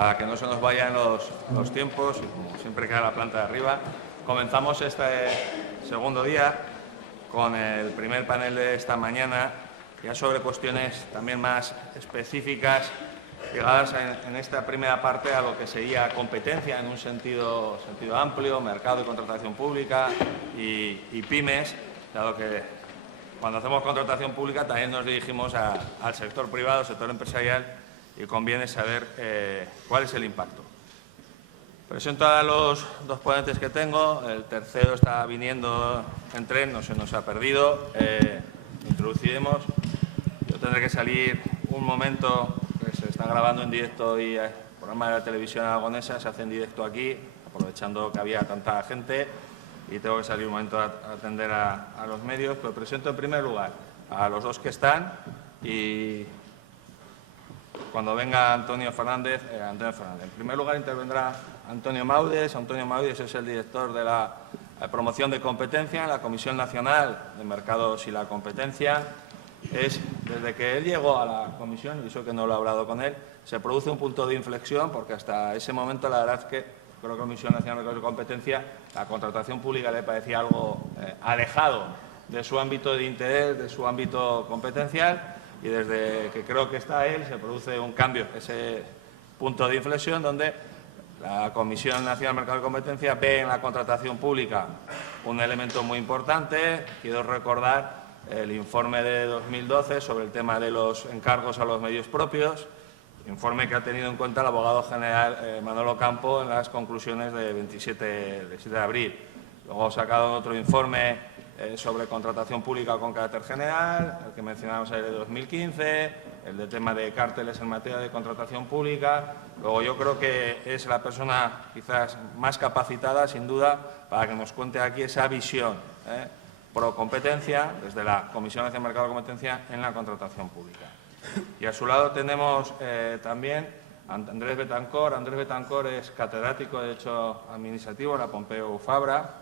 Para que no se nos vayan los tiempos, y como siempre queda la planta de arriba, comenzamos este segundo día con el primer panel de esta mañana, ya sobre cuestiones también más específicas, ligadas en esta primera parte a lo que sería competencia en un sentido amplio, mercado y contratación pública y pymes, dado que cuando hacemos contratación pública también nos dirigimos al sector privado, sector empresarial, y conviene saber cuál es el impacto. Presento a los dos ponentes que tengo. El tercero está viniendo en tren, no se nos ha perdido. Introduciremos. Yo tendré que salir un momento, que se está grabando en directo y el programa de la televisión aragonesa se hace en directo aquí, aprovechando que había tanta gente, y tengo que salir un momento a atender a los medios. Pero presento en primer lugar a los dos que están y cuando venga Antonio Fernández. En primer lugar intervendrá Antonio Maudes. Antonio Maudes es el director de la promoción de competencia en la Comisión Nacional de Mercados y la Competencia. Desde que él llegó a la comisión, y eso que no lo he hablado con él, se produce un punto de inflexión, porque hasta ese momento la verdad es que creo que la Comisión Nacional de Mercados y Competencia, la contratación pública le parecía algo alejado de su ámbito de interés, de su ámbito competencial. Y desde que creo que está él, se produce un cambio, ese punto de inflexión donde la Comisión Nacional de Mercado y Competencia ve en la contratación pública un elemento muy importante. Quiero recordar el informe de 2012 sobre el tema de los encargos a los medios propios, informe que ha tenido en cuenta el abogado general Manolo Campo en las conclusiones de 27 de abril. Luego ha sacado otro informe sobre contratación pública con carácter general, el que mencionamos ayer de 2015, el de tema de cárteles en materia de contratación pública. Luego yo creo que es la persona quizás más capacitada, sin duda, para que nos cuente aquí esa visión pro competencia desde la Comisión Nacional de Mercado y Competencia en la contratación pública. Y a su lado tenemos también a Andrés Betancor. Andrés Betancor es catedrático de Derecho Administrativo en la Pompeu Fabra.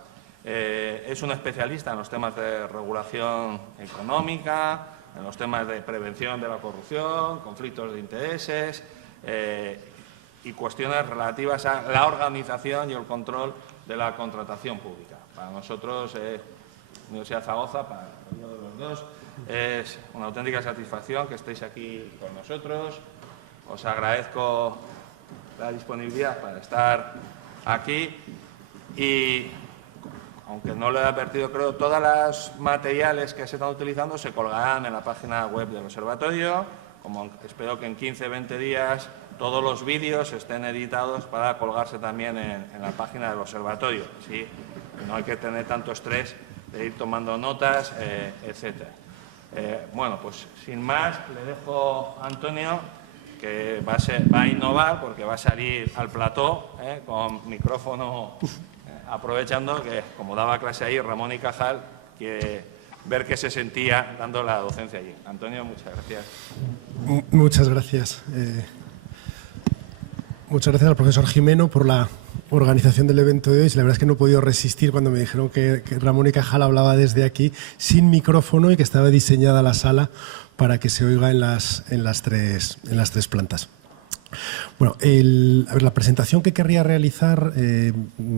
Es un especialista en los temas de regulación económica, en los temas de prevención de la corrupción, conflictos de intereses y cuestiones relativas a la organización y el control de la contratación pública. Para nosotros, Universidad de Zaragoza, para los dos, es una auténtica satisfacción que estéis aquí con nosotros. Os agradezco la disponibilidad para estar aquí y, aunque no lo he advertido, creo, todos los materiales que se están utilizando se colgarán en la página web del Observatorio. Como espero que en 15-20 días todos los vídeos estén editados para colgarse también en la página del Observatorio. ¿Sí? No hay que tener tanto estrés de ir tomando notas, etcétera. Bueno, pues sin más, le dejo a Antonio, que va a innovar porque va a salir al plató con micrófono. Aprovechando que, como daba clase ahí Ramón y Cajal, que ver qué se sentía dando la docencia allí. Antonio, muchas gracias. Muchas gracias. Muchas gracias al profesor Jimeno por la organización del evento de hoy. La verdad es que no he podido resistir cuando me dijeron que Ramón y Cajal hablaba desde aquí sin micrófono y que estaba diseñada la sala para que se oiga en las tres plantas. Bueno, la presentación que querría realizar,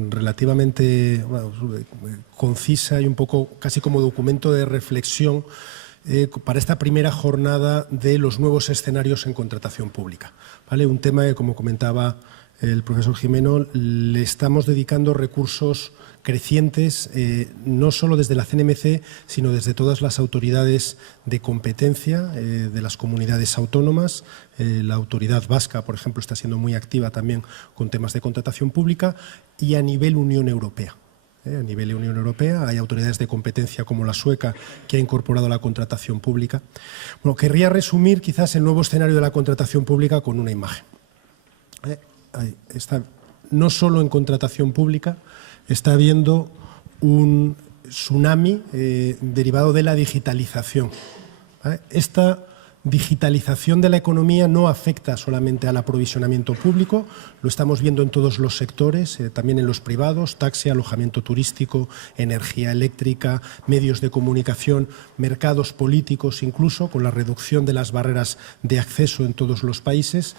relativamente concisa y un poco casi como documento de reflexión para esta primera jornada de los nuevos escenarios en contratación pública. ¿Vale? Un tema que, como comentaba el profesor Jimeno, le estamos dedicando recursos crecientes, no solo desde la CNMC, sino desde todas las autoridades de competencia de las comunidades autónomas. La autoridad vasca, por ejemplo, está siendo muy activa también con temas de contratación pública, y a nivel Unión Europea. A nivel Unión Europea hay autoridades de competencia como la sueca, que ha incorporado la contratación pública. Bueno, querría resumir quizás el nuevo escenario de la contratación pública con una imagen. No solo en contratación pública, está habiendo un tsunami derivado de la digitalización. ¿Vale? Esta digitalización de la economía no afecta solamente al aprovisionamiento público, lo estamos viendo en todos los sectores, también en los privados, taxi, alojamiento turístico, energía eléctrica, medios de comunicación, mercados políticos, incluso con la reducción de las barreras de acceso en todos los países.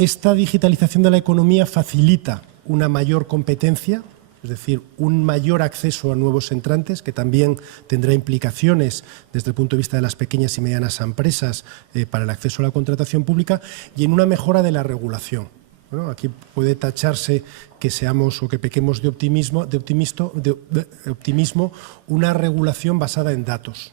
Esta digitalización de la economía facilita una mayor competencia, es decir, un mayor acceso a nuevos entrantes, que también tendrá implicaciones desde el punto de vista de las pequeñas y medianas empresas para el acceso a la contratación pública, y en una mejora de la regulación. Bueno, aquí puede tacharse que seamos o que pequemos de optimismo, una regulación basada en datos.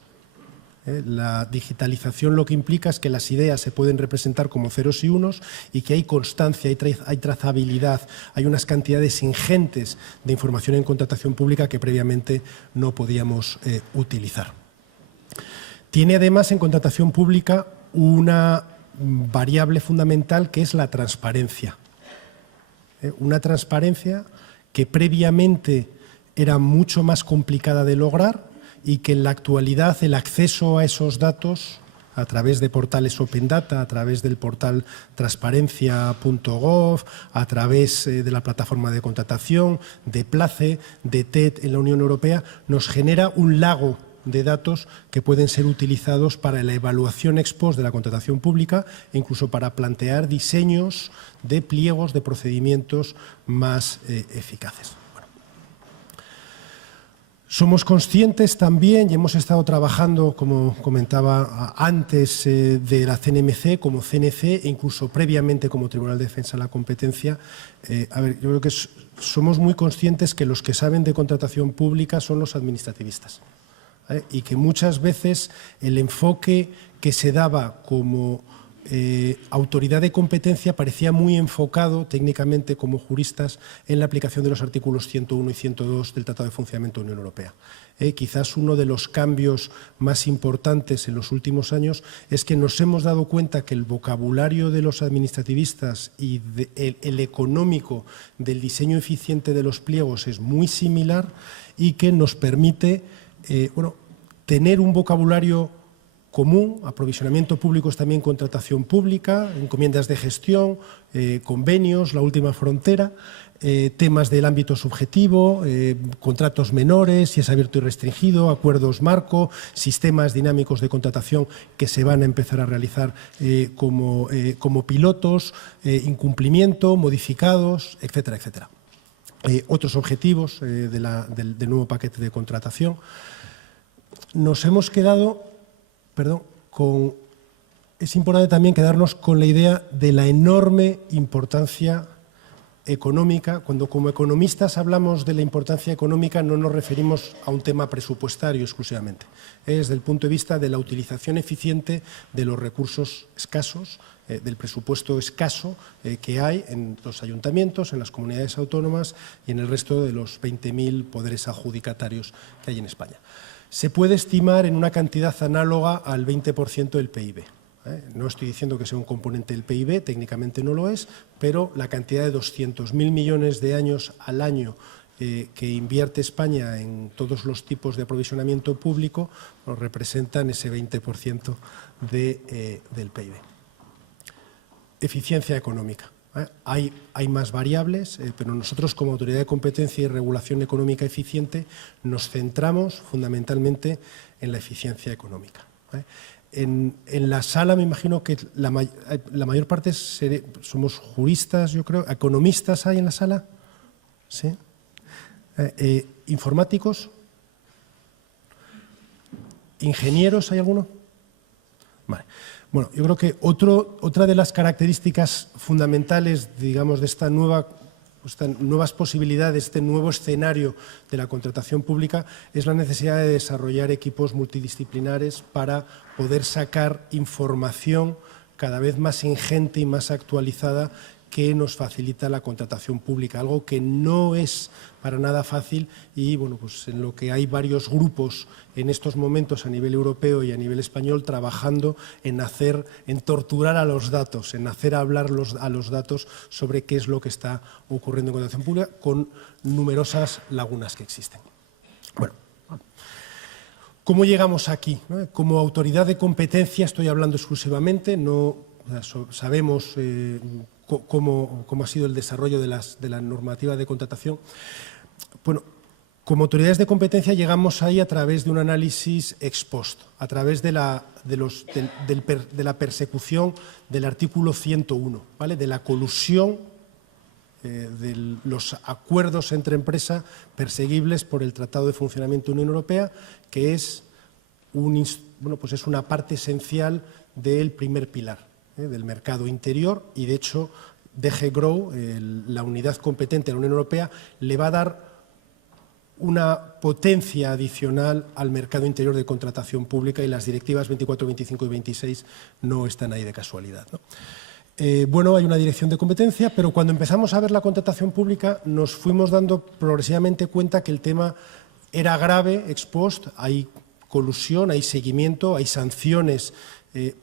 La digitalización lo que implica es que las ideas se pueden representar como ceros y unos y que hay constancia, hay trazabilidad, hay unas cantidades ingentes de información en contratación pública que previamente no podíamos utilizar. Tiene además en contratación pública una variable fundamental que es la transparencia. Una transparencia que previamente era mucho más complicada de lograr y que en la actualidad el acceso a esos datos a través de portales Open Data, a través del portal transparencia.gov, a través de la plataforma de contratación, de PLACE, de TED en la Unión Europea, nos genera un lago de datos que pueden ser utilizados para la evaluación ex post de la contratación pública e incluso para plantear diseños de pliegos, de procedimientos más eficaces. Somos conscientes también, y hemos estado trabajando, como comentaba antes, de la CNMC como CNC e incluso previamente como Tribunal de Defensa de la Competencia. Yo creo que somos muy conscientes que los que saben de contratación pública son los administrativistas, y que muchas veces el enfoque que se daba como autoridad de competencia parecía muy enfocado técnicamente como juristas en la aplicación de los artículos 101 y 102 del Tratado de Funcionamiento de la Unión Europea. Quizás uno de los cambios más importantes en los últimos años es que nos hemos dado cuenta que el vocabulario de los administrativistas y el económico del diseño eficiente de los pliegos es muy similar y que nos permite tener un vocabulario común, aprovisionamiento público es también contratación pública, encomiendas de gestión, convenios, la última frontera, temas del ámbito subjetivo, contratos menores, si es abierto y restringido, acuerdos marco, sistemas dinámicos de contratación que se van a empezar a realizar como pilotos, incumplimiento, modificados, etcétera, etcétera. Otros objetivos del nuevo paquete de contratación. Nos hemos quedado, es importante también quedarnos con la idea de la enorme importancia económica. Cuando como economistas hablamos de la importancia económica no nos referimos a un tema presupuestario exclusivamente. Es desde el punto de vista de la utilización eficiente de los recursos escasos, del presupuesto escaso que hay en los ayuntamientos, en las comunidades autónomas y en el resto de los 20.000 poderes adjudicatarios que hay en España. Se puede estimar en una cantidad análoga al 20% del PIB. No estoy diciendo que sea un componente del PIB, técnicamente no lo es, pero la cantidad de 200.000 millones de años al año que invierte España en todos los tipos de aprovisionamiento público representan ese 20% del PIB. Eficiencia económica. Hay más variables, pero nosotros como Autoridad de Competencia y Regulación Económica Eficiente nos centramos fundamentalmente en la eficiencia económica. En la sala me imagino que la mayor parte somos juristas, yo creo. ¿Economistas hay en la sala? ¿Sí? ¿Informáticos? ¿Ingenieros hay alguno? Vale. Bueno, yo creo que otra de las características fundamentales, digamos, de estas nuevas posibilidades, este nuevo escenario de la contratación pública es la necesidad de desarrollar equipos multidisciplinares para poder sacar información cada vez más ingente y más actualizada que nos facilita la contratación pública, algo que no es para nada fácil y bueno, pues en lo que hay varios grupos en estos momentos a nivel europeo y a nivel español trabajando en torturar a los datos, en hacer hablar a los datos sobre qué es lo que está ocurriendo en contratación pública con numerosas lagunas que existen. Bueno, ¿cómo llegamos aquí? Como autoridad de competencia estoy hablando exclusivamente, no sabemos cómo ha sido el desarrollo de la normativa de contratación. Bueno, Como autoridades de competencia llegamos ahí a través de un análisis ex post, a través de la persecución del artículo 101, ¿vale? De la colusión de los acuerdos entre empresas perseguibles por el Tratado de Funcionamiento de la Unión Europea, que es, es una parte esencial del primer pilar del mercado interior, y de hecho DG GROW, la unidad competente de la Unión Europea, le va a dar una potencia adicional al mercado interior de contratación pública, y las directivas 24, 25 y 26 no están ahí de casualidad, ¿no? Hay una dirección de competencia, pero cuando empezamos a ver la contratación pública nos fuimos dando progresivamente cuenta que el tema era grave ex post, hay colusión, hay seguimiento, hay sanciones,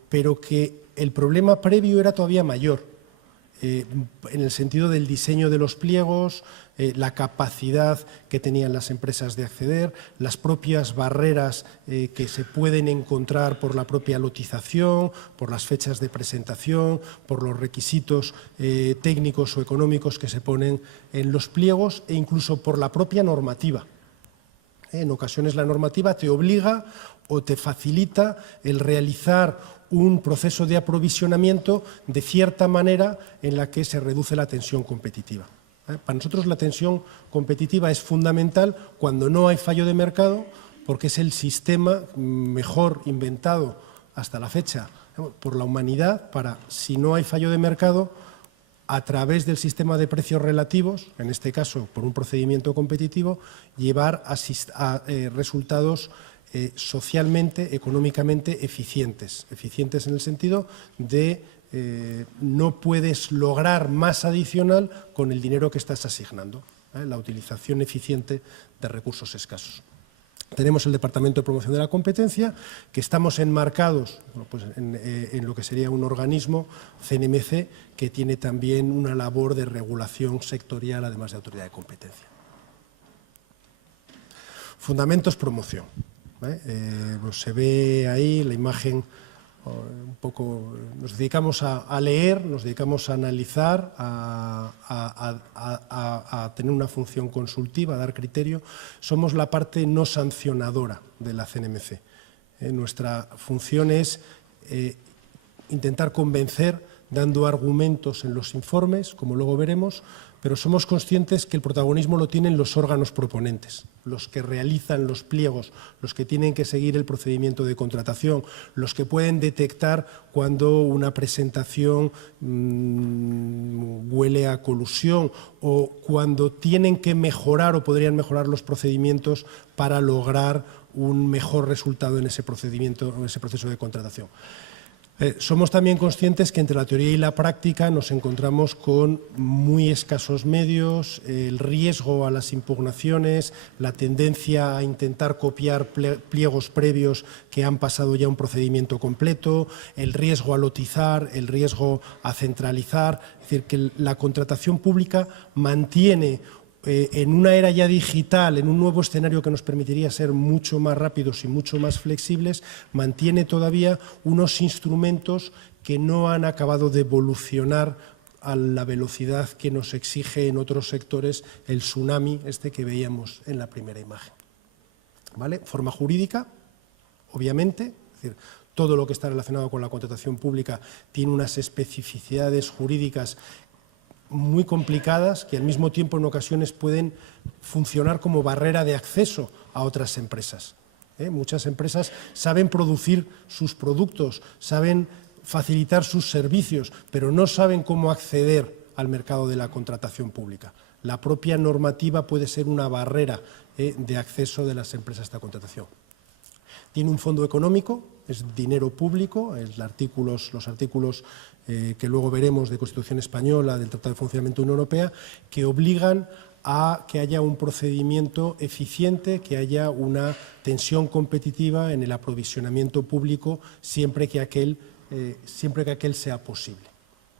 pero que el problema previo era todavía mayor. En el sentido del diseño de los pliegos, la capacidad que tenían las empresas de acceder, las propias barreras que se pueden encontrar por la propia lotización, por las fechas de presentación, por los requisitos técnicos o económicos que se ponen en los pliegos, e incluso por la propia normativa. En ocasiones la normativa te obliga o te facilita el realizar un proceso de aprovisionamiento de cierta manera en la que se reduce la tensión competitiva. Para nosotros la tensión competitiva es fundamental cuando no hay fallo de mercado, porque es el sistema mejor inventado hasta la fecha por la humanidad para, si no hay fallo de mercado, a través del sistema de precios relativos, en este caso por un procedimiento competitivo, llevar a resultados socialmente, económicamente eficientes. Eficientes en el sentido de no puedes lograr más adicional con el dinero que estás asignando, la utilización eficiente de recursos escasos. Tenemos el Departamento de Promoción de la Competencia, que estamos enmarcados en lo que sería un organismo, CNMC, que tiene también una labor de regulación sectorial, además de autoridad de competencia. Fundamentos promoción. Se ve ahí la imagen, un poco, nos dedicamos a leer, nos dedicamos a analizar, a tener una función consultiva, a dar criterio. Somos la parte no sancionadora de la CNMC. Nuestra función es intentar convencer, dando argumentos en los informes, como luego veremos, pero somos conscientes que el protagonismo lo tienen los órganos proponentes, los que realizan los pliegos, los que tienen que seguir el procedimiento de contratación, los que pueden detectar cuando una presentación huele a colusión, o cuando tienen que mejorar o podrían mejorar los procedimientos para lograr un mejor resultado en ese procedimiento, en ese proceso de contratación. Somos también conscientes que entre la teoría y la práctica nos encontramos con muy escasos medios, el riesgo a las impugnaciones, la tendencia a intentar copiar pliegos previos que han pasado ya un procedimiento completo, el riesgo a lotizar, el riesgo a centralizar. Es decir, que la contratación pública mantiene en una era ya digital, en un nuevo escenario que nos permitiría ser mucho más rápidos y mucho más flexibles, mantiene todavía unos instrumentos que no han acabado de evolucionar a la velocidad que nos exige en otros sectores el tsunami que veíamos en la primera imagen. ¿Vale? Forma jurídica, obviamente, es decir, todo lo que está relacionado con la contratación pública tiene unas especificidades jurídicas muy complicadas, que al mismo tiempo en ocasiones pueden funcionar como barrera de acceso a otras empresas. Muchas empresas saben producir sus productos, saben facilitar sus servicios, pero no saben cómo acceder al mercado de la contratación pública. La propia normativa puede ser una barrera de acceso de las empresas a esta contratación. Tiene un fondo económico, es dinero público, los artículos que luego veremos de Constitución Española, del Tratado de Funcionamiento de la Unión Europea, que obligan a que haya un procedimiento eficiente, que haya una tensión competitiva en el aprovisionamiento público siempre que aquel sea posible.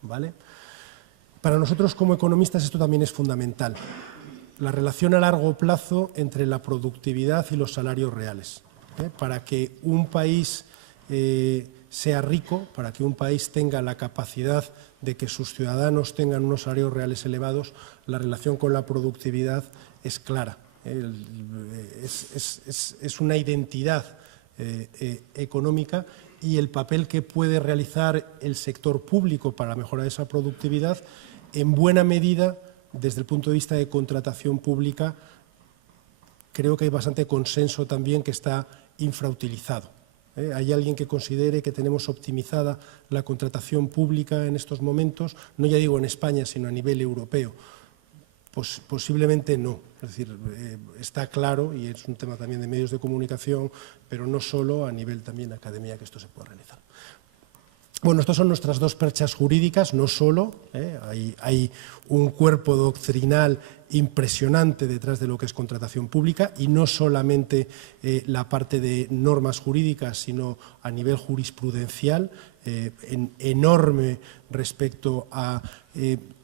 ¿Vale? Para nosotros como economistas esto también es fundamental, la relación a largo plazo entre la productividad y los salarios reales. Para que un país sea rico, para que un país tenga la capacidad de que sus ciudadanos tengan unos salarios reales elevados, la relación con la productividad es clara. Es una identidad económica, y el papel que puede realizar el sector público para la mejora de esa productividad, en buena medida, desde el punto de vista de contratación pública, creo que hay bastante consenso también que está infrautilizado. ¿Hay alguien que considere que tenemos optimizada la contratación pública en estos momentos? No ya digo en España, sino a nivel europeo. Pues posiblemente no. Es decir, está claro, y es un tema también de medios de comunicación, pero no solo, a nivel también de academia, que esto se puede realizar. Bueno, estas son nuestras dos perchas jurídicas, no solo, hay un cuerpo doctrinal impresionante detrás de lo que es contratación pública, y no solamente la parte de normas jurídicas, sino a nivel jurisprudencial, enorme respecto a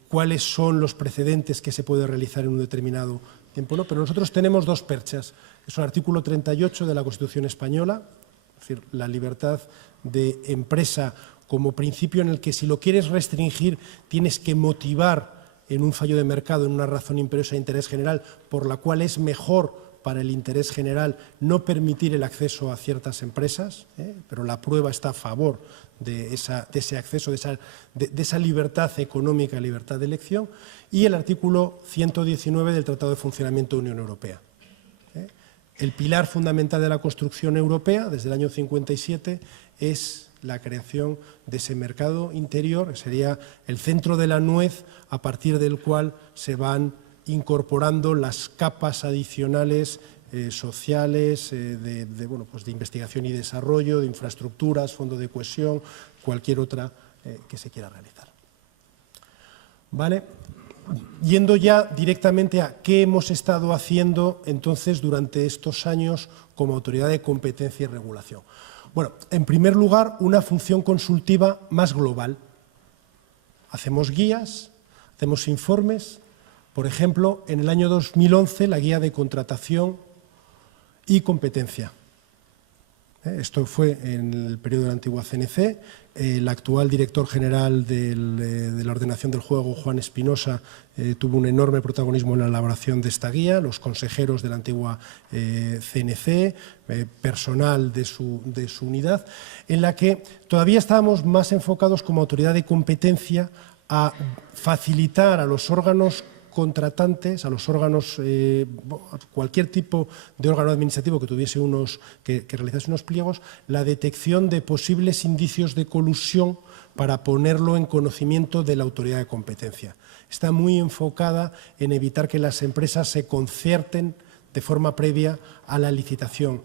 cuáles son los precedentes que se puede realizar en un determinado tiempo, ¿no? Pero nosotros tenemos dos perchas. Es el artículo 38 de la Constitución española, es decir, la libertad de empresa como principio en el que, si lo quieres restringir, tienes que motivar en un fallo de mercado, en una razón imperiosa de interés general, por la cual es mejor para el interés general no permitir el acceso a ciertas empresas, pero la prueba está a favor de ese acceso, de esa libertad económica, libertad de elección, y el artículo 119 del Tratado de Funcionamiento de la Unión Europea. El pilar fundamental de la construcción europea, desde el año 57, es la creación de ese mercado interior, que sería el centro de la nuez a partir del cual se van incorporando las capas adicionales sociales, de investigación y desarrollo, de infraestructuras, fondo de cohesión, cualquier otra que se quiera realizar. ¿Vale? Yendo ya directamente a qué hemos estado haciendo entonces durante estos años como Autoridad de Competencia y Regulación. Bueno, en primer lugar, una función consultiva más global. Hacemos guías, hacemos informes. Por ejemplo, en el año 2011, la guía de contratación y competencia. Esto fue en el periodo de la antigua CNC. El actual director general de la ordenación del juego, Juan Espinosa, tuvo un enorme protagonismo en la elaboración de esta guía, los consejeros de la antigua CNC, personal de su unidad, en la que todavía estábamos más enfocados como autoridad de competencia a facilitar a los órganos contratantes, a los órganos, cualquier tipo de órgano administrativo que tuviese que realizase unos pliegos, la detección de posibles indicios de colusión para ponerlo en conocimiento de la autoridad de competencia. Está muy enfocada en evitar que las empresas se concerten de forma previa a la licitación,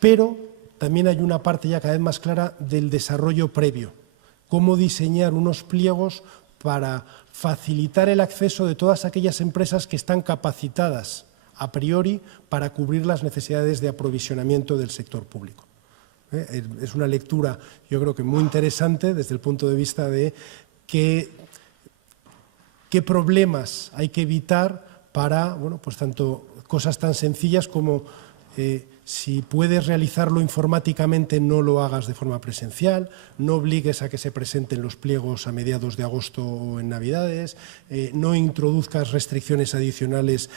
pero también hay una parte ya cada vez más clara del desarrollo previo, cómo diseñar unos pliegos para facilitar el acceso de todas aquellas empresas que están capacitadas a priori para cubrir las necesidades de aprovisionamiento del sector público. Es una lectura, yo creo que muy interesante desde el punto de vista de qué problemas hay que evitar para, pues tanto cosas tan sencillas como si puedes realizarlo informáticamente, no lo hagas de forma presencial, no obligues a que se presenten los pliegos a mediados de agosto o en Navidades, no introduzcas restricciones adicionales,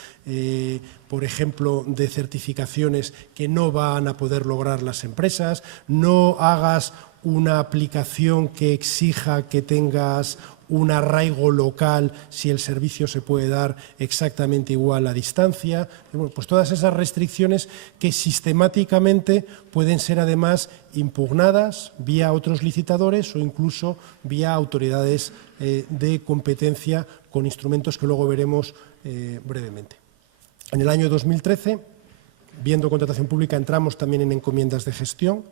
por ejemplo, de certificaciones que no van a poder lograr las empresas, no hagas una aplicación que exija que tengas un arraigo local si el servicio se puede dar exactamente igual a distancia. Bueno, pues todas esas restricciones que sistemáticamente pueden ser además impugnadas vía otros licitadores o incluso vía autoridades de competencia con instrumentos que luego veremos brevemente. En el año 2013, viendo contratación pública, entramos también en encomiendas de gestión.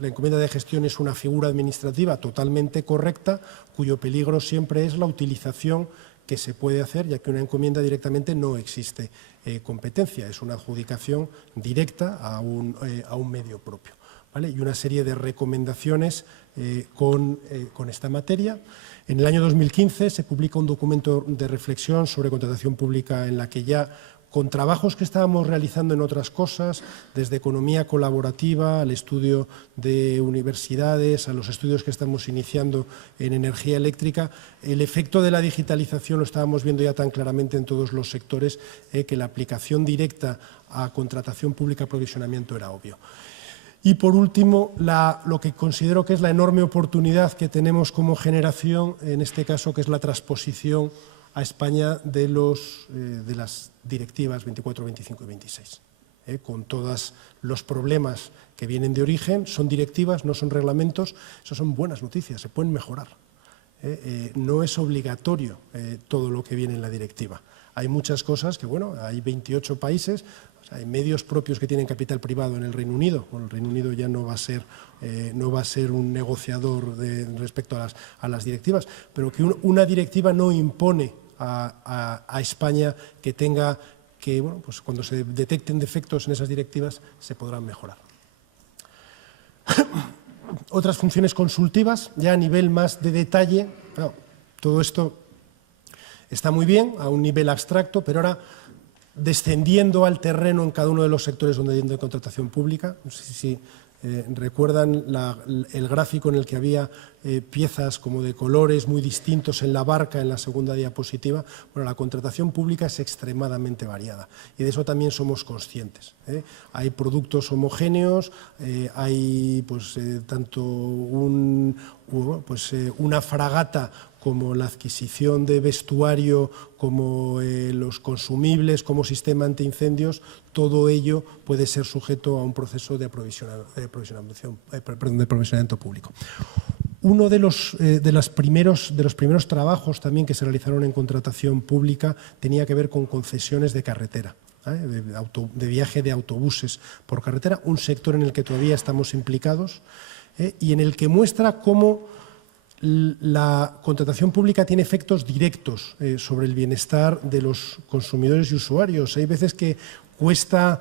La encomienda de gestión es una figura administrativa totalmente correcta, cuyo peligro siempre es la utilización que se puede hacer, ya que una encomienda directamente no existe competencia, es una adjudicación directa a un medio propio, ¿vale? Y una serie de recomendaciones con esta materia. En el año 2015 se publica un documento de reflexión sobre contratación pública en la que ya con trabajos que estábamos realizando en otras cosas, desde economía colaborativa al estudio de universidades, a los estudios que estamos iniciando en energía eléctrica, el efecto de la digitalización lo estábamos viendo ya tan claramente en todos los sectores que la aplicación directa a contratación pública aprovisionamiento era obvio. Y por último, lo que considero que es la enorme oportunidad que tenemos como generación, en este caso, que es la transposición a España de las directivas 24, 25 y 26. Con todos los problemas que vienen de origen, son directivas, no son reglamentos, eso son buenas noticias, se pueden mejorar. No es obligatorio todo lo que viene en la directiva. Hay muchas cosas que, bueno, hay 28 países, o sea, hay medios propios que tienen capital privado en el Reino Unido. Bueno, el Reino Unido ya no va a ser un negociador respecto a las directivas, pero que una directiva no impone a España que tenga que, bueno, pues cuando se detecten defectos en esas directivas se podrán mejorar. Otras funciones consultivas, ya a nivel más de detalle, claro, todo esto está muy bien a un nivel abstracto, pero ahora descendiendo al terreno en cada uno de los sectores donde hay contratación pública. No sé si recuerdan el gráfico en el que había piezas como de colores muy distintos en la barca en la segunda diapositiva. Bueno, la contratación pública es extremadamente variada y de eso también somos conscientes. Hay productos homogéneos, hay tanto una fragata como la adquisición de vestuario, como los consumibles, como sistema antiincendios, todo ello puede ser sujeto a un proceso de aprovisionamiento público. Uno de los primeros trabajos también que se realizaron en contratación pública tenía que ver con concesiones de carretera, de viaje de autobuses por carretera, un sector en el que todavía estamos implicados y en el que muestra cómo la contratación pública tiene efectos directos sobre el bienestar de los consumidores y usuarios. Hay veces que cuesta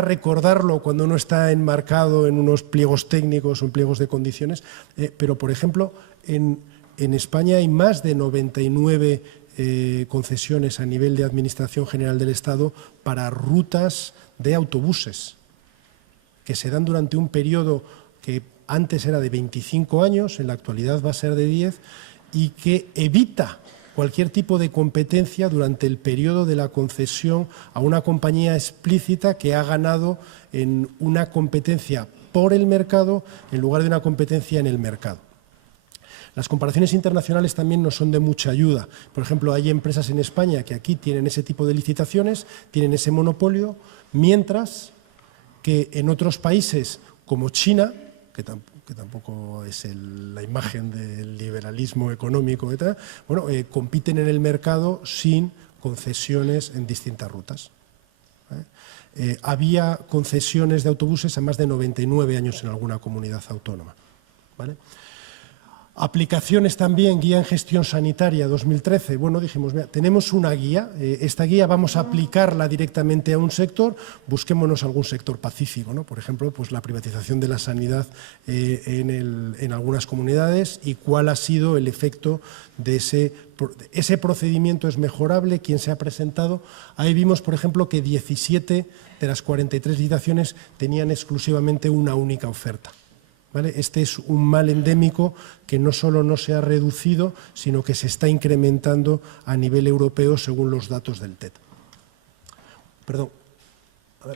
recordarlo cuando uno está enmarcado en unos pliegos técnicos o en pliegos de condiciones, pero, por ejemplo, en España hay más de 99 concesiones a nivel de Administración General del Estado para rutas de autobuses que se dan durante un periodo que antes era de 25 años, en la actualidad va a ser de 10, y que evita cualquier tipo de competencia durante el periodo de la concesión a una compañía explícita que ha ganado en una competencia por el mercado en lugar de una competencia en el mercado. Las comparaciones internacionales también nos son de mucha ayuda. Por ejemplo, hay empresas en España que aquí tienen ese tipo de licitaciones, tienen ese monopolio, mientras que en otros países como China, que tampoco es la imagen del liberalismo económico, compiten en el mercado sin concesiones en distintas rutas. Había concesiones de autobuses a más de 99 años en alguna comunidad autónoma. ¿Vale? Aplicaciones también, guía en gestión sanitaria 2013. Bueno, dijimos, mira, tenemos una guía, esta guía vamos a aplicarla directamente a un sector, busquémonos algún sector pacífico, ¿no? Por ejemplo, pues la privatización de la sanidad en algunas comunidades y cuál ha sido el efecto de ese procedimiento. ¿Es mejorable? ¿Quién se ha presentado? Ahí vimos, por ejemplo, que 17 de las 43 licitaciones tenían exclusivamente una única oferta. ¿Vale? Este es un mal endémico que no solo no se ha reducido, sino que se está incrementando a nivel europeo según los datos del TED. Perdón. A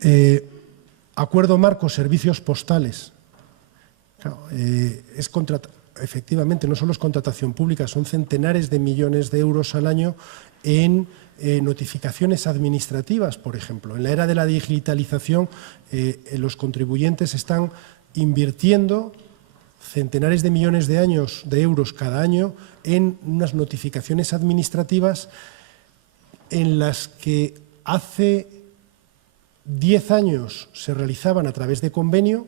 ver. Acuerdo marco, servicios postales. Claro, efectivamente, no solo es contratación pública, son centenares de millones de euros al año en notificaciones administrativas, por ejemplo. En la era de la digitalización, los contribuyentes están invirtiendo centenares de millones de euros cada año en unas notificaciones administrativas en las que hace 10 años se realizaban a través de convenio.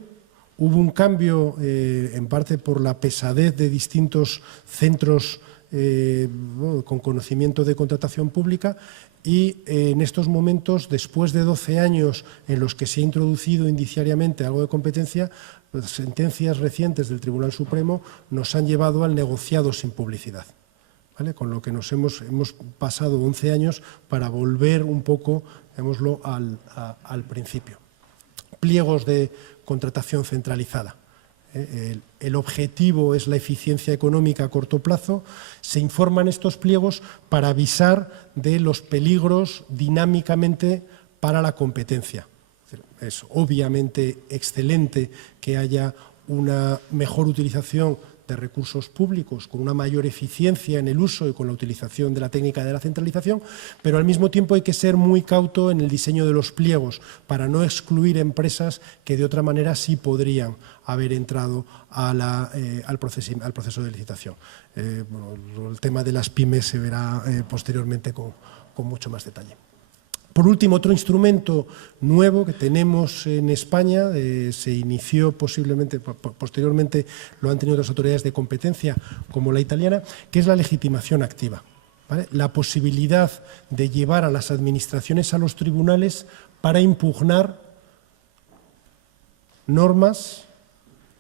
Hubo un cambio, en parte por la pesadez de distintos centros con conocimiento de contratación pública, y en estos momentos, después de 12 años en los que se ha introducido indiciariamente algo de competencia, las sentencias recientes del Tribunal Supremo nos han llevado al negociado sin publicidad. ¿vale? Con lo que hemos pasado 11 años para volver un poco, digámoslo, al principio. Pliegos de contratación centralizada. El objetivo es la eficiencia económica a corto plazo. Se informan estos pliegos para avisar de los peligros dinámicamente para la competencia. Es obviamente excelente que haya una mejor utilización de recursos públicos, con una mayor eficiencia en el uso y con la utilización de la técnica de la centralización, pero al mismo tiempo hay que ser muy cauto en el diseño de los pliegos para no excluir empresas que de otra manera sí podrían haber entrado al proceso de licitación. Bueno, el tema de las pymes se verá posteriormente con mucho más detalle. Por último, otro instrumento nuevo que tenemos en España, se inició posteriormente lo han tenido otras autoridades de competencia como la italiana, que es la legitimación activa, ¿vale? La posibilidad de llevar a las administraciones a los tribunales para impugnar normas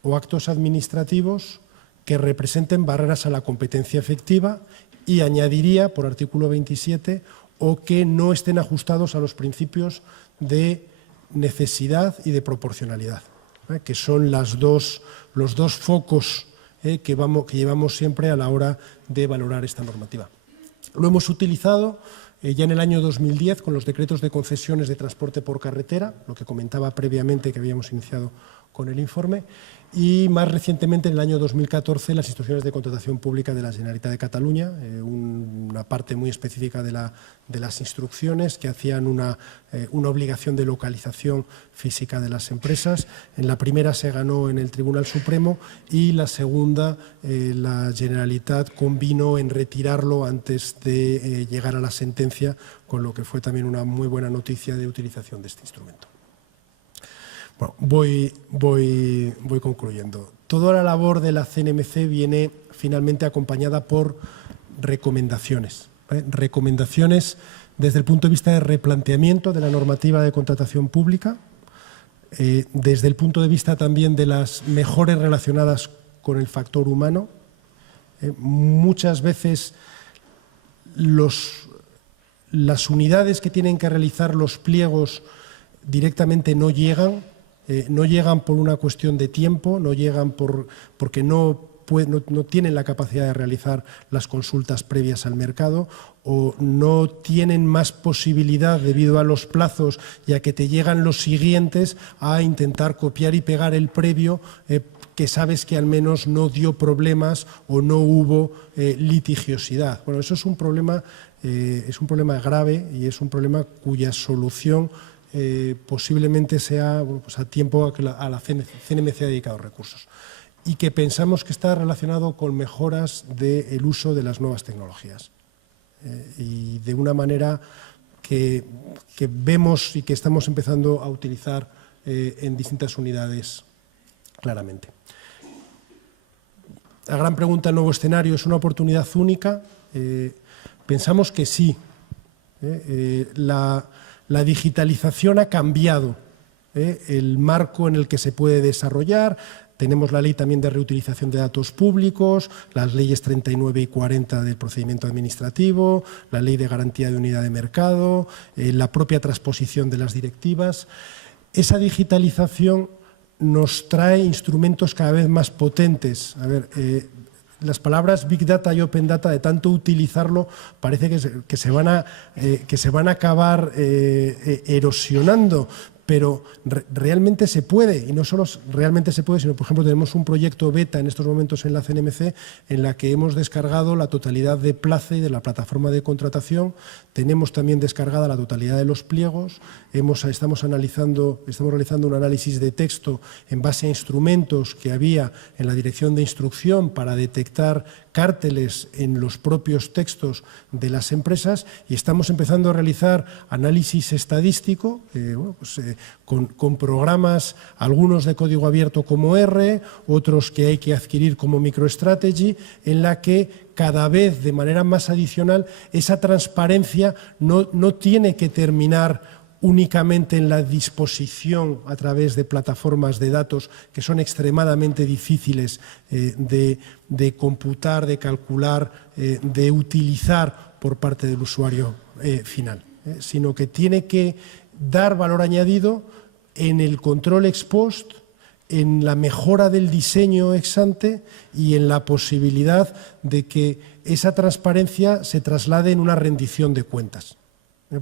o actos administrativos que representen barreras a la competencia efectiva, y añadiría, por artículo 27, o que no estén ajustados a los principios de necesidad y de proporcionalidad, que son los dos focos que llevamos siempre a la hora de valorar esta normativa. Lo hemos utilizado ya en el año 2010 con los decretos de concesiones de transporte por carretera, lo que comentaba previamente que habíamos iniciado con el informe, y más recientemente en el año 2014 las instrucciones de contratación pública de la Generalitat de Cataluña, una parte muy específica de las instrucciones que hacían una obligación de localización física de las empresas. En la primera se ganó en el Tribunal Supremo y la segunda la Generalitat convino en retirarlo antes de llegar a la sentencia, con lo que fue también una muy buena noticia de utilización de este instrumento. Bueno, voy concluyendo. Toda la labor de la CNMC viene finalmente acompañada por recomendaciones. Recomendaciones desde el punto de vista de replanteamiento de la normativa de contratación pública, desde el punto de vista también de las mejoras relacionadas con el factor humano. Muchas veces las unidades que tienen que realizar los pliegos directamente no llegan por una cuestión de tiempo, no llegan porque no tienen la capacidad de realizar las consultas previas al mercado, o no tienen más posibilidad debido a los plazos y a que te llegan los siguientes a intentar copiar y pegar el previo, que sabes que al menos no dio problemas o no hubo litigiosidad. Bueno, eso es un problema grave y es un problema cuya solución posiblemente sea a tiempo a la CNMC ha dedicado recursos, y que pensamos que está relacionado con mejoras del uso de las nuevas tecnologías, y de una manera que vemos y que estamos empezando a utilizar en distintas unidades claramente. La gran pregunta: ¿el nuevo escenario es una oportunidad única? Pensamos que sí. La digitalización ha cambiado el marco en el que se puede desarrollar. Tenemos la ley también de reutilización de datos públicos, las leyes 39 y 40 del procedimiento administrativo, la ley de garantía de unidad de mercado, la propia transposición de las directivas. Esa digitalización nos trae instrumentos cada vez más potentes. Las palabras Big Data y Open Data, de tanto utilizarlo, parece que se van a acabar erosionando, pero realmente se puede, y no solo realmente se puede, sino, por ejemplo, tenemos un proyecto beta en estos momentos en la CNMC en la que hemos descargado la totalidad de Place y de la plataforma de contratación. Tenemos también descargada la totalidad de los pliegos. Estamos realizando un análisis de texto en base a instrumentos que había en la dirección de instrucción para detectar cárteles en los propios textos de las empresas, y estamos empezando a realizar análisis estadístico con programas, algunos de código abierto como R, otros que hay que adquirir como MicroStrategy, en la que cada vez de manera más adicional esa transparencia no tiene que terminar únicamente en la disposición a través de plataformas de datos que son extremadamente difíciles de computar, de calcular, de utilizar por parte del usuario final, sino que tiene que dar valor añadido en el control ex post, en la mejora del diseño ex ante y en la posibilidad de que esa transparencia se traslade en una rendición de cuentas.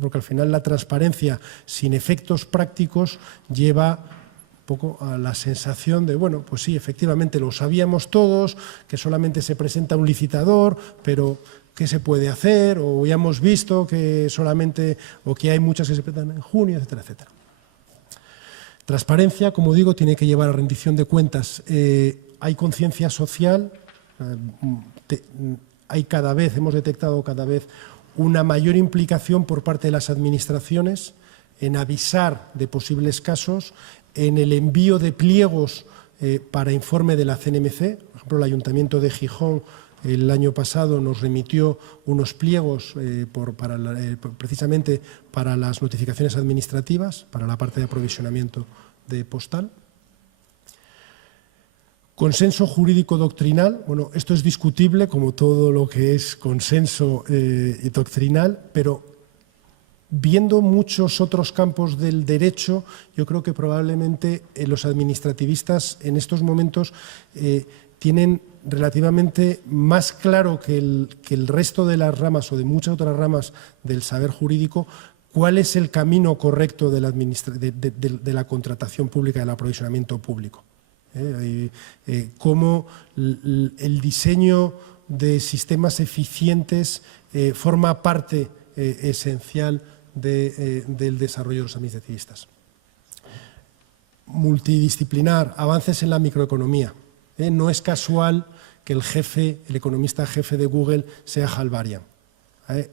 Porque al final la transparencia sin efectos prácticos lleva un poco a la sensación de, bueno, pues sí, efectivamente lo sabíamos todos, que solamente se presenta un licitador, pero ¿qué se puede hacer? O ya hemos visto que solamente, o que hay muchas que se presentan en junio, etcétera, etcétera. Transparencia, como digo, tiene que llevar a rendición de cuentas. Hay conciencia social, hemos detectado cada vez una mayor implicación por parte de las administraciones en avisar de posibles casos, en el envío de pliegos para informe de la CNMC. Por ejemplo, el Ayuntamiento de Gijón el año pasado nos remitió unos pliegos precisamente para las notificaciones administrativas, para la parte de aprovisionamiento de postal. Consenso jurídico doctrinal, bueno, esto es discutible como todo lo que es consenso doctrinal, pero viendo muchos otros campos del derecho, yo creo que probablemente los administrativistas en estos momentos tienen relativamente más claro que el resto de las ramas o de muchas otras ramas del saber jurídico cuál es el camino correcto de la contratación pública, del aprovisionamiento público. Cómo el diseño de sistemas eficientes forma parte esencial del desarrollo de los administrativistas. Multidisciplinar, avances en la microeconomía. No es casual que el economista jefe de Google sea Hal Varian.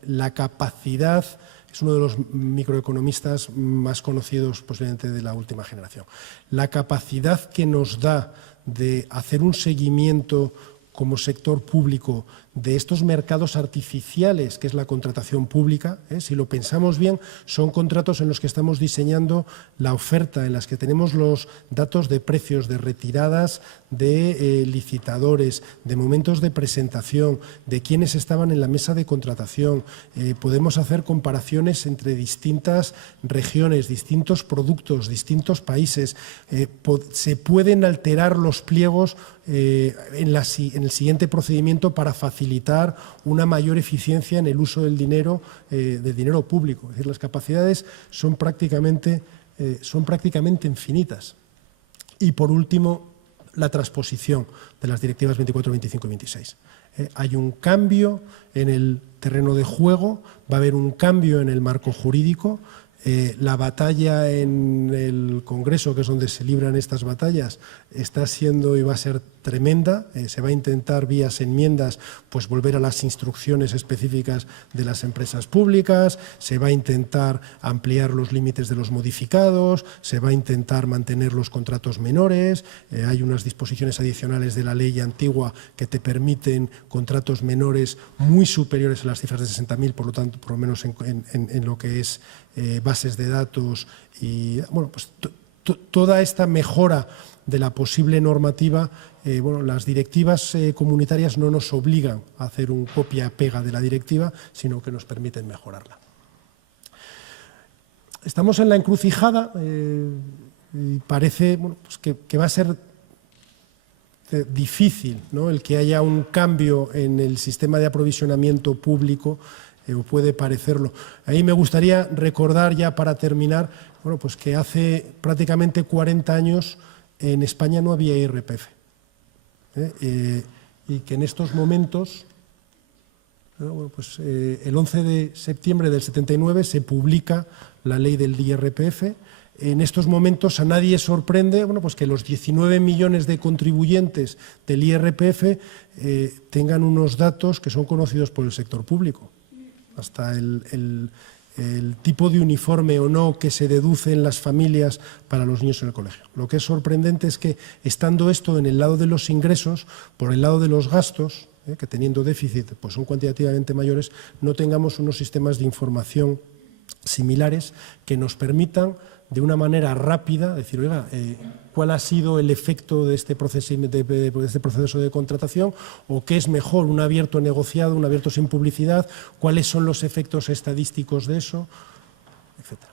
La capacidad, es uno de los microeconomistas más conocidos posiblemente de la última generación. La capacidad que nos da de hacer un seguimiento como sector público de estos mercados artificiales, que es la contratación pública, si lo pensamos bien, son contratos en los que estamos diseñando la oferta, en las que tenemos los datos de precios, de retiradas de licitadores, de momentos de presentación, de quienes estaban en la mesa de contratación. Podemos hacer comparaciones entre distintas regiones, distintos productos, distintos países. Se pueden alterar los pliegos en el siguiente procedimiento para facilitar una mayor eficiencia en el uso del dinero público. Es decir, las capacidades son prácticamente infinitas. Y por último, la transposición de las directivas 24, 25 y 26. Hay un cambio en el terreno de juego, va a haber un cambio en el marco jurídico. La batalla en el Congreso, que es donde se libran estas batallas, está siendo y va a ser tremenda. Se va a intentar, vía enmiendas, pues volver a las instrucciones específicas de las empresas públicas, se va a intentar ampliar los límites de los modificados, se va a intentar mantener los contratos menores. Hay unas disposiciones adicionales de la ley antigua que te permiten contratos menores muy superiores a las cifras de 60.000, por lo tanto, por lo menos en lo que es bases de datos y bueno, pues toda esta mejora de la posible normativa. Las directivas comunitarias no nos obligan a hacer un copia-pega de la directiva, sino que nos permiten mejorarla. Estamos en la encrucijada y parece pues que va a ser difícil, ¿no?, el que haya un cambio en el sistema de aprovisionamiento público. Puede parecerlo. Ahí me gustaría recordar, ya para terminar, pues que hace prácticamente 40 años en España no había IRPF. Y que en estos momentos, el 11 de septiembre del 79 se publica la ley del IRPF. En estos momentos a nadie sorprende pues que los 19 millones de contribuyentes del IRPF tengan unos datos que son conocidos por el sector público. Hasta el tipo de uniforme o no que se deduce en las familias para los niños en el colegio. Lo que es sorprendente es que, estando esto en el lado de los ingresos, por el lado de los gastos, que teniendo déficit pues son cuantitativamente mayores, no tengamos unos sistemas de información similares que nos permitan de una manera rápida decir, oiga, ¿cuál ha sido el efecto de este proceso de contratación? ¿O qué es mejor, un abierto negociado, un abierto sin publicidad? ¿Cuáles son los efectos estadísticos de eso? Etcétera.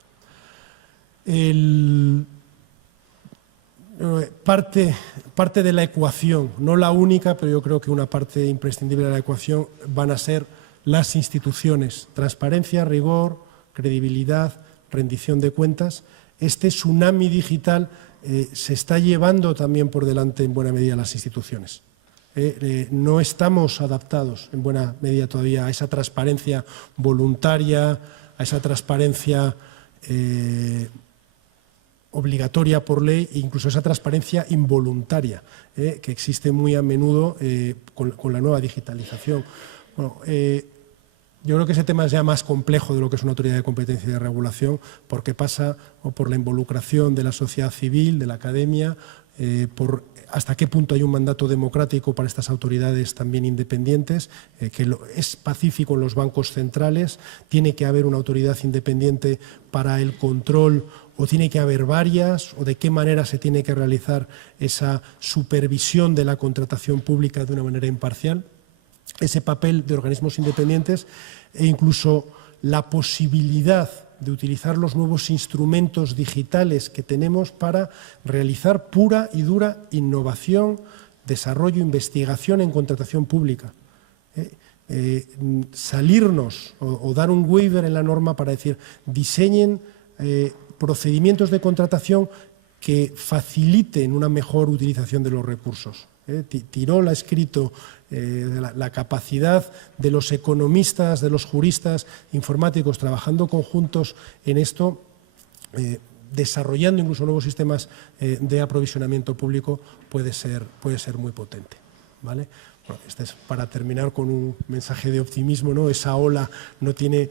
Parte de la ecuación, no la única, pero yo creo que una parte imprescindible de la ecuación van a ser las instituciones. Transparencia, rigor, credibilidad, rendición de cuentas. Este tsunami digital se está llevando también por delante en buena medida las instituciones. No estamos adaptados en buena medida todavía a esa transparencia voluntaria, a esa transparencia obligatoria por ley e incluso esa transparencia involuntaria que existe muy a menudo con la nueva digitalización. Bueno, yo creo que ese tema es ya más complejo de lo que es una autoridad de competencia y de regulación, porque pasa por la involucración de la sociedad civil, de la academia, por hasta qué punto hay un mandato democrático para estas autoridades también independientes, que es pacífico en los bancos centrales, tiene que haber una autoridad independiente para el control o tiene que haber varias, o de qué manera se tiene que realizar esa supervisión de la contratación pública de una manera imparcial. Ese papel de organismos independientes e incluso la posibilidad de utilizar los nuevos instrumentos digitales que tenemos para realizar pura y dura innovación, desarrollo, investigación en contratación pública. Salirnos o dar un waiver en la norma para decir diseñen procedimientos de contratación que faciliten una mejor utilización de los recursos. Tirol ha escrito la capacidad de los economistas, de los juristas informáticos trabajando conjuntos en esto, desarrollando incluso nuevos sistemas de aprovisionamiento público, puede ser muy potente, ¿vale? Bueno, este es para terminar con un mensaje de optimismo, ¿no? Esa ola no tiene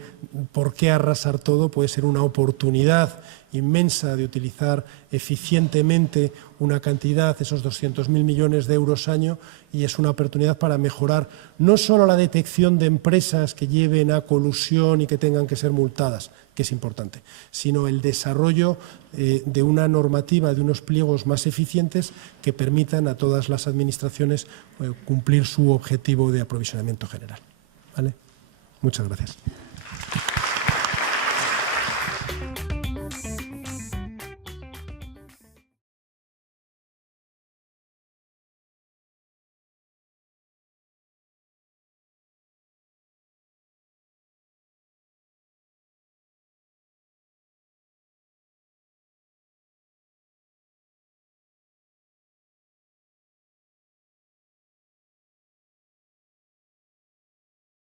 por qué arrasar todo, puede ser una oportunidad inmensa de utilizar eficientemente una cantidad, esos 200.000 millones de euros año, y es una oportunidad para mejorar no solo la detección de empresas que lleven a colusión y que tengan que ser multadas, que es importante, sino el desarrollo de una normativa, de unos pliegos más eficientes que permitan a todas las administraciones cumplir su objetivo de aprovisionamiento general. ¿Vale? Muchas gracias.